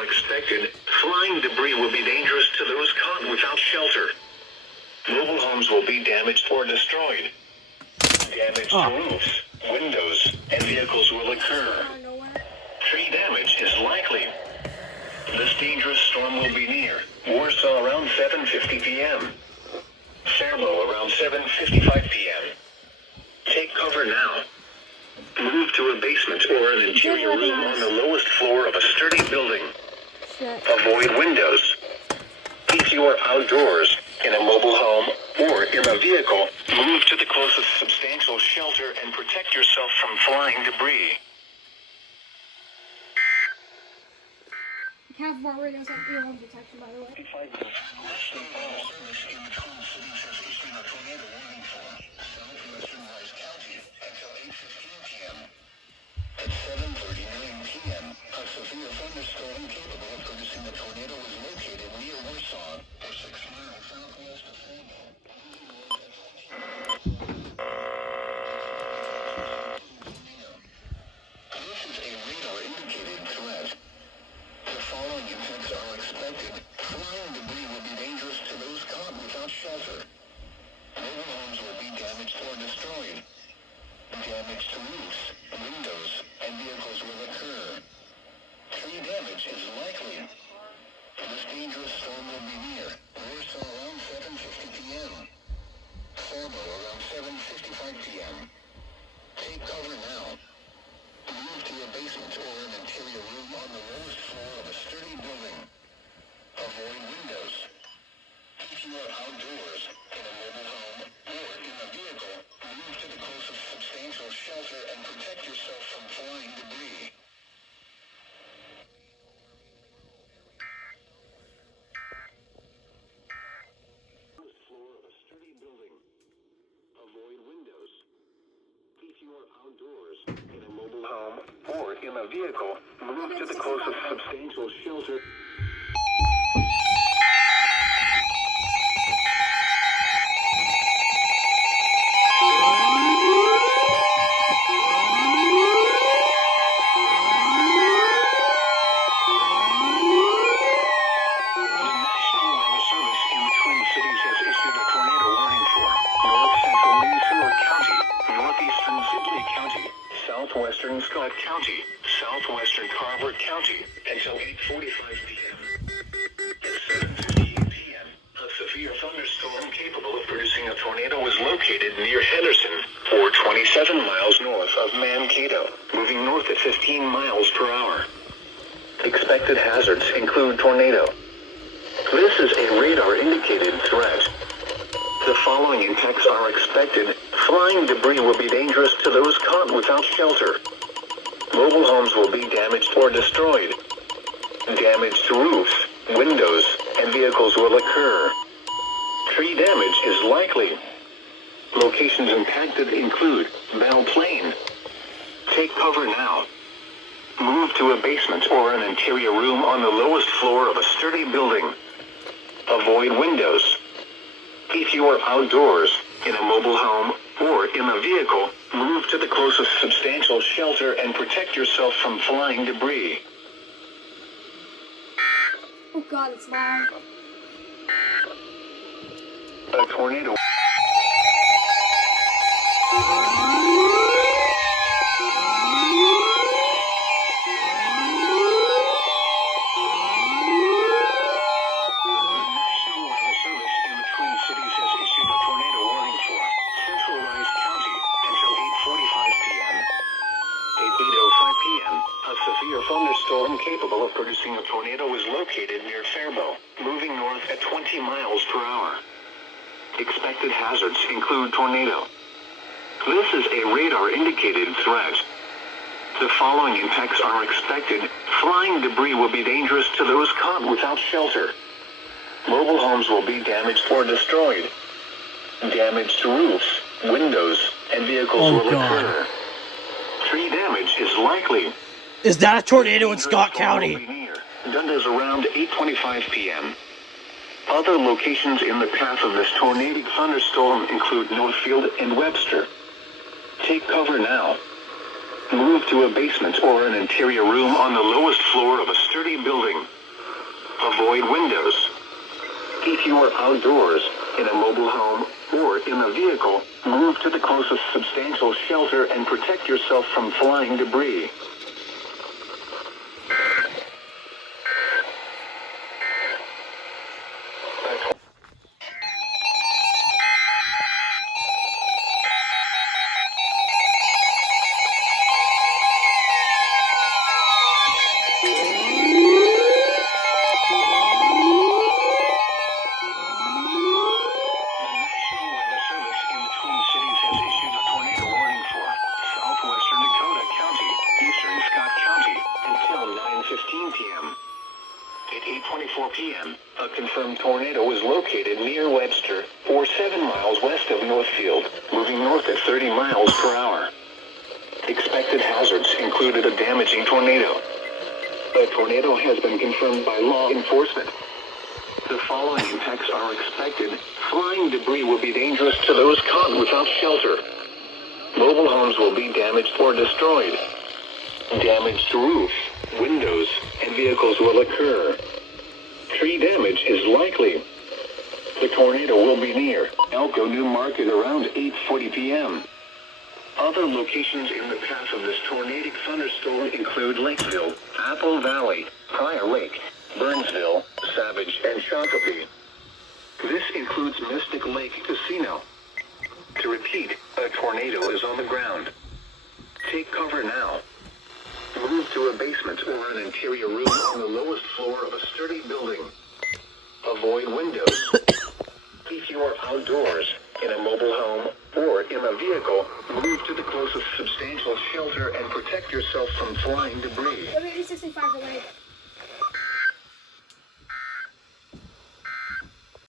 are expected. Flying debris will be dangerous to those caught without shelter. Mobile homes will be damaged or destroyed. Damage to roofs, windows, and vehicles will occur. Tree damage is likely. This dangerous storm will be near Warsaw around 7:50 p.m. Faribault around 7:55 p.m. Take cover now. Move to a basement or an interior room on the lowest floor of a sturdy building. Avoid windows. If you are outdoors, in a mobile home, or in a vehicle, move to the closest substantial shelter and protect yourself from flying debris. Half of our radios have earworm protection, by the way. At 7:39 p.m., a severe thunderstorm capable of producing a tornado was located near Warsaw, or 6 miles southwest of Faribault. This is a radar-indicated threat. The following effects are expected. Flying debris will be dangerous to those caught without shelter. Mobile homes will be damaged or destroyed. Damage to roofs, windows, and vehicles will occur. Tree damage is likely. This dangerous storm will be near Warsaw around 7:50 p.m. Faribault around 7:55 p.m. Take cover now. Move to a basement or an interior room on the lowest floor of a sturdy building. Avoid windows. If you are outdoors, in a mobile home, or in a vehicle, move to the closest substantial shelter and protect yourself from flying debris. Floor of a sturdy building. Avoid windows. If you are outdoors, in a mobile home, or in a vehicle, move to the closest substantial shelter. Southwestern Scott County, southwestern Carver County, until 8:45 p.m. At 7:58 p.m., a severe thunderstorm capable of producing a tornado was located near Henderson, or 27 miles north of Mankato, moving north at 15 miles per hour. Expected hazards include tornado. This is a radar-indicated threat. The following impacts are expected. Flying debris will be dangerous to those caught without shelter. Mobile homes will be damaged or destroyed. Damage to roofs, windows, and vehicles will occur. Tree damage is likely. Locations impacted include Belle Plaine. Take cover now. Move to a basement or an interior room on the lowest floor of a sturdy building. Avoid windows. If you are outdoors, in a mobile home, or in a vehicle, move to the closest substantial shelter and protect yourself from flying debris. Oh god, it's loud. A tornado. A severe thunderstorm capable of producing a tornado was located near Faribault, moving north at 20 miles per hour. Expected hazards include tornado. This is a radar-indicated threat. The following impacts are expected. Flying debris will be dangerous to those caught without shelter. Mobile homes will be damaged or destroyed. Damage to roofs, windows, and vehicles will occur. Tree damage is likely. Is that a tornado in Scott County? Dundas around 8:25 p.m. Other locations in the path of this tornadic thunderstorm include Northfield and Webster. Take cover now. Move to a basement or an interior room on the lowest floor of a sturdy building. avoid windows. If you are outdoors, in a mobile home, or in a vehicle, move to the closest substantial shelter and protect yourself from flying debris. At 8:24 p.m., a confirmed tornado was located near Webster, or 7 miles west of Northfield, moving north at 30 miles per hour. Expected hazards included a damaging tornado. A tornado has been confirmed by law enforcement. The following impacts are expected. Flying debris will be dangerous to those caught without shelter. Mobile homes will be damaged or destroyed. Damage to roofs, windows, and vehicles will occur. Tree damage is likely. The tornado will be near Elko New Market around 8:40 p.m. Other locations in the path of this tornadic thunderstorm include Lakeville, Apple Valley, Prior Lake, Burnsville, Savage, and Shakopee. This includes Mystic Lake Casino. To repeat, a tornado is on the ground. Take cover now. Move to a basement or an interior room on the lowest floor of a sturdy building. Avoid windows. If you are outdoors, in a mobile home, or in a vehicle, move to the closest substantial shelter and protect yourself from flying debris. Let me 65 delayed.